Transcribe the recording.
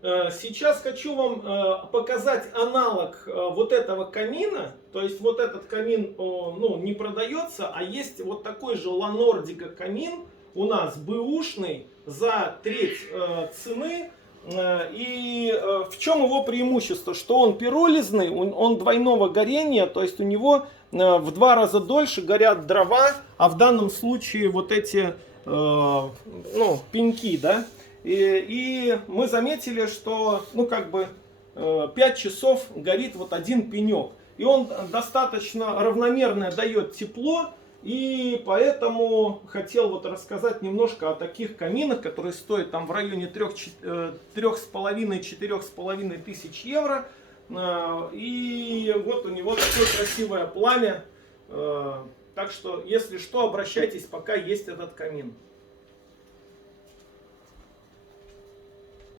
Сейчас хочу вам показать аналог вот этого камина. То есть вот этот камин ну, не продается, а есть вот такой же La Nordica камин у нас бэушный за треть цены. И в чем его преимущество? Что он пиролизный, он двойного горения, то есть у него в 2 раза дольше горят дрова, а в данном случае вот эти ну, пеньки, да. И мы заметили, что ну как бы 5 часов горит вот один пенек. И он достаточно равномерно дает тепло. И поэтому хотел вот рассказать немножко о таких каминах, которые стоят там в районе 3,5-4,5 тысяч евро. И вот у него такое красивое пламя. Так что, если что, обращайтесь, пока есть этот камин.